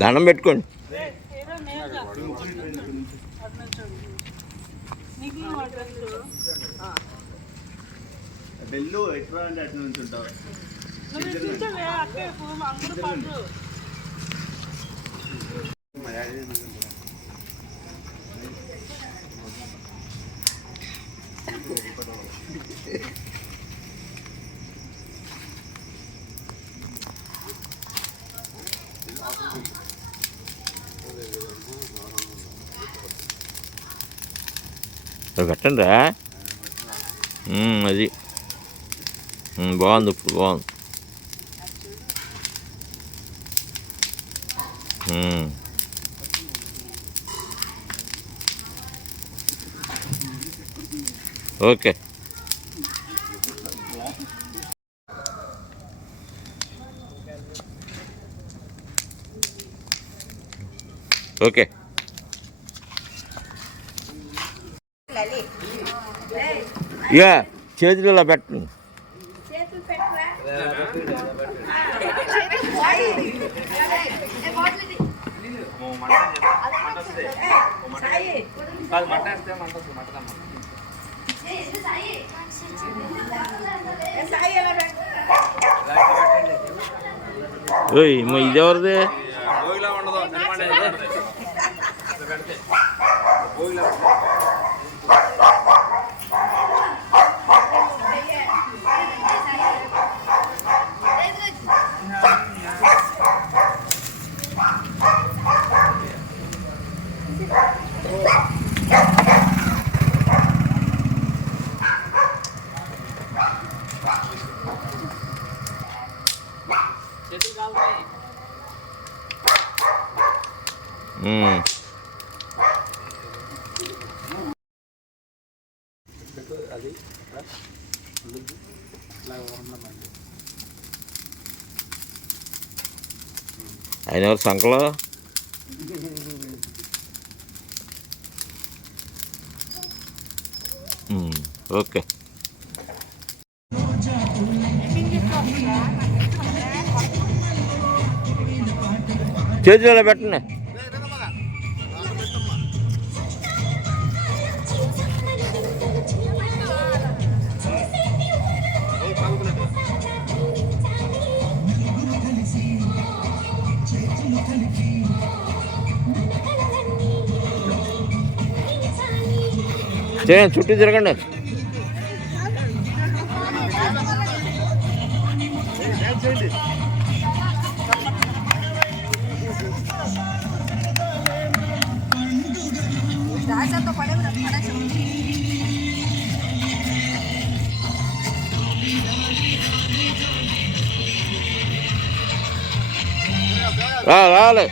దండం పెట్టుకోండి. బెల్లు ఎట్లా అంటే అటు నుంచి ఉంటావు. కట్టండి రా. అది బాగుంది, ఇప్పుడు బాగుంది. ఓకే. ఓకే. ఇక చేతులు ఇలా పెట్టండి. ఇదెవరిది? ఆయన ఎవరు సంకలో? ఓకే. చేతులు పెట్టండి. చేయండి, చుట్టూ తిరగండి. రాలే.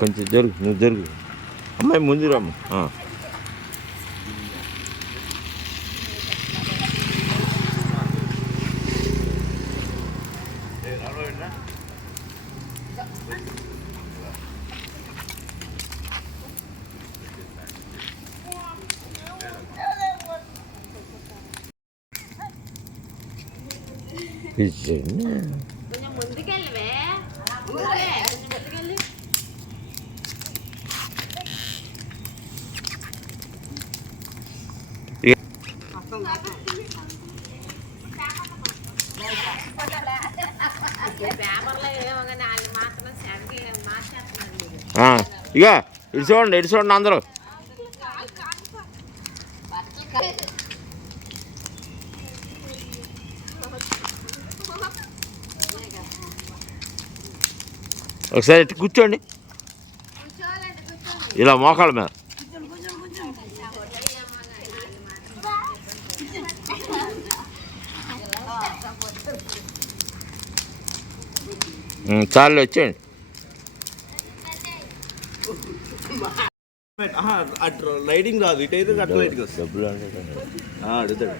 కొంచెం జరుగు, నువ్వు జరుగు. అమ్మాయి ముందు రమ్మ. ముందుకెళ్ళవే. ఇక ఇటు చూడండి అందరూ. ఒకసారి ఇటు కూర్చోండి, ఇలా మోకాళ్ళ మీద. చాలు వచ్చేయండి. అటు రైడింగ్ రాదు, ఇటు అయితే అటు రైట్కి వస్తుంది. డబ్బులు అడుగుతాడు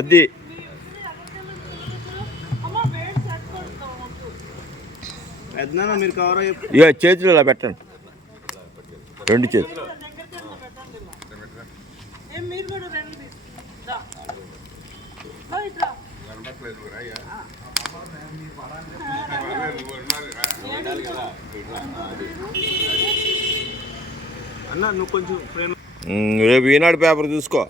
అది పెద్దనా మీరు కవర్ ఇక చేతులు ఇలా పెట్టండి, 2 చేతులు. అన్న నువ్వు కొంచెం ఫ్రేమ్. రేపు ఈనాడు పేపర్ చూసుకో.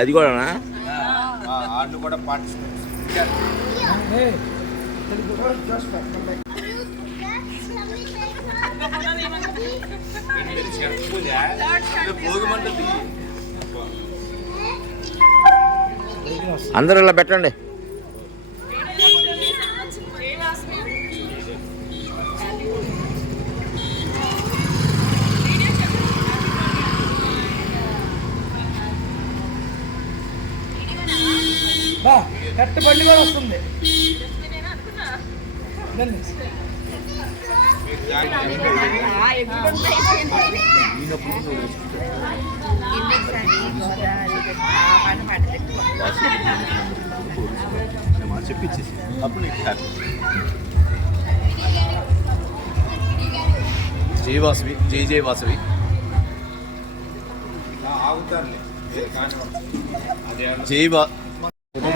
అది కూడానా? ఆడు కూడా అందరూ ఇలా పెట్టండి. కట్టు బండి కూడా వస్తుంది. చెప్పించేసి అప్పుడు జై వాసవి, జై జై వాసవి.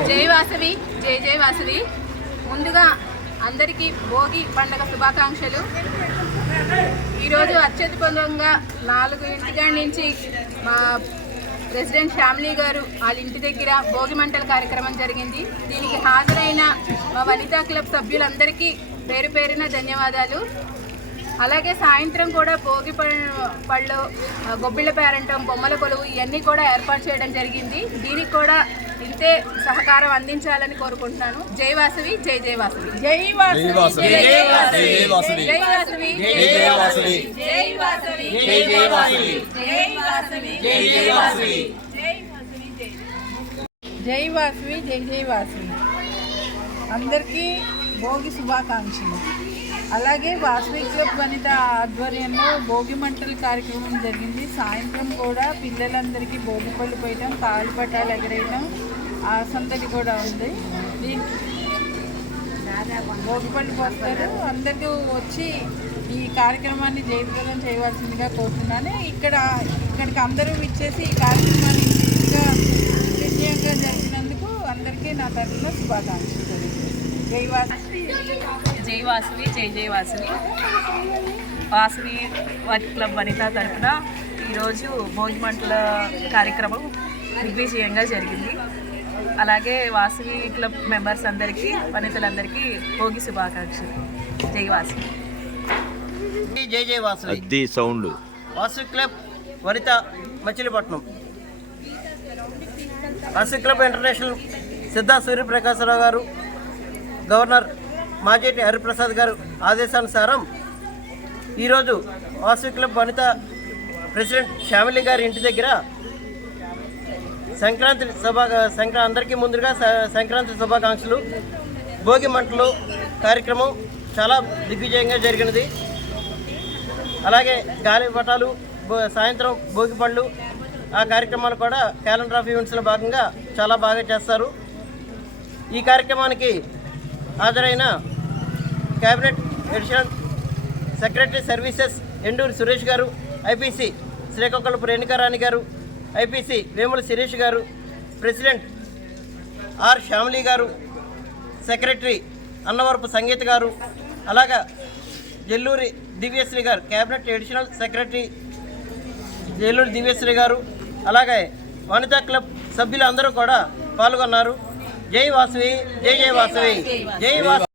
జై వాసవి, జై జై వాసవి. ముందుగా అందరికీ భోగి పండుగ శుభాకాంక్షలు. ఈరోజు అత్యధికంగా 4 నుంచి మా ప్రెసిడెంట్ శ్యామిలి గారు వాళ్ళ ఇంటి దగ్గర భోగి మంటల కార్యక్రమం జరిగింది. దీనికి హాజరైన మా వనితా క్లబ్ సభ్యులందరికీ పేరు పేరున ధన్యవాదాలు. అలాగే సాయంత్రం కూడా భోగి పళ్ళు, గొబ్బిళ్ళ పేరంటం, బొమ్మల కొలువు ఇవన్నీ కూడా ఏర్పాటు చేయడం జరిగింది. దీనికి కూడా ఇంతే సహకారం అందించాలని కోరుకుంటున్నాను. జై వాసవి, జై జై వాసవి. జై వాసవి, జై వాసవి, జై వాసవి, జై వాసవి, జై వాసవి, జై వాసవి, జై వాసవి, జై జై వాసవి. జై వాసవి, జై జై వాసవి. అందరికీ భోగి శుభాకాంక్షలు. అలాగే వాసవి క్లబ్ వనిత ఆధ్వర్యంలో భోగి మంటల కార్యక్రమం జరిగింది. సాయంత్రం కూడా పిల్లలందరికీ భోగి పళ్ళు పోయటం, కాలు పట్టాలు ఎగరేయటం ఆ సందడి కూడా ఉంది. భోగి పళ్ళు పోస్తారు. అందరికీ వచ్చి ఈ కార్యక్రమాన్ని జయప్రదం చేయవలసిందిగా కోరుతున్నాను. ఇక్కడికి అందరూ ఇచ్చేసి ఈ కార్యక్రమాన్ని విజయంగా జరిపినందుకు అందరికీ నా తరఫున శుభాకాంక్షలు. జై వాసవి, జై వాసవి, జై జై వాసవి. వాసవి వర్క్ క్లబ్ వనిత తరఫున ఈరోజు భోగి మంటల కార్యక్రమం దిగ్విజయంగా జరిగింది. అలాగే వాసవి క్లబ్ మెంబర్స్ అందరికీ, వనితలందరికీ భోగి శుభాకాంక్షలు. జై వాసవి, జై జై వాసవి. అది సౌండ్. వాసవి క్లబ్ వనిత మచిలీపట్నం, వాసవి క్లబ్ ఇంటర్నేషనల్ సిద్ధా సూర్యప్రకాశరావు గారు, గవర్నర్ మాజేటి హరిప్రసాద్ గారు ఆదేశానుసారం ఈరోజు వాసవి క్లబ్ వనిత ప్రెసిడెంట్ శ్యామిలి గారి ఇంటి దగ్గర అందరికీ ముందుగా సంక్రాంతి శుభాకాంక్షలు. భోగి మంటలు కార్యక్రమం చాలా దిగ్విజయంగా జరిగినది. అలాగే గాలిపటాలు, సాయంత్రం భోగి పళ్ళు, ఆ కార్యక్రమాలు కూడా క్యాలెండర్ ఆఫ్ ఈవెంట్స్లో భాగంగా చాలా బాగా చేస్తారు. ఈ కార్యక్రమానికి హాజరైన cabinet additional secretary services Enduri Suresh గారు, ఐపీసీ శ్రీకాకుళపు రేణుకారాణి గారు, ఐపీసీ వేముల శిరీష్ గారు, ప్రెసిడెంట్ ఆర్ శ్యామలి గారు, సెక్రటరీ అన్నవరపు సంగీత గారు, అలాగా జల్లూరి దివ్యశ్రీ గారు, cabinet additional secretary Jalluri Divyasri గారు, అలాగే వనితా క్లబ్ సభ్యులందరూ కూడా పాల్గొన్నారు. జై వాసవి, జై జై వాసవి, జై వాసవి.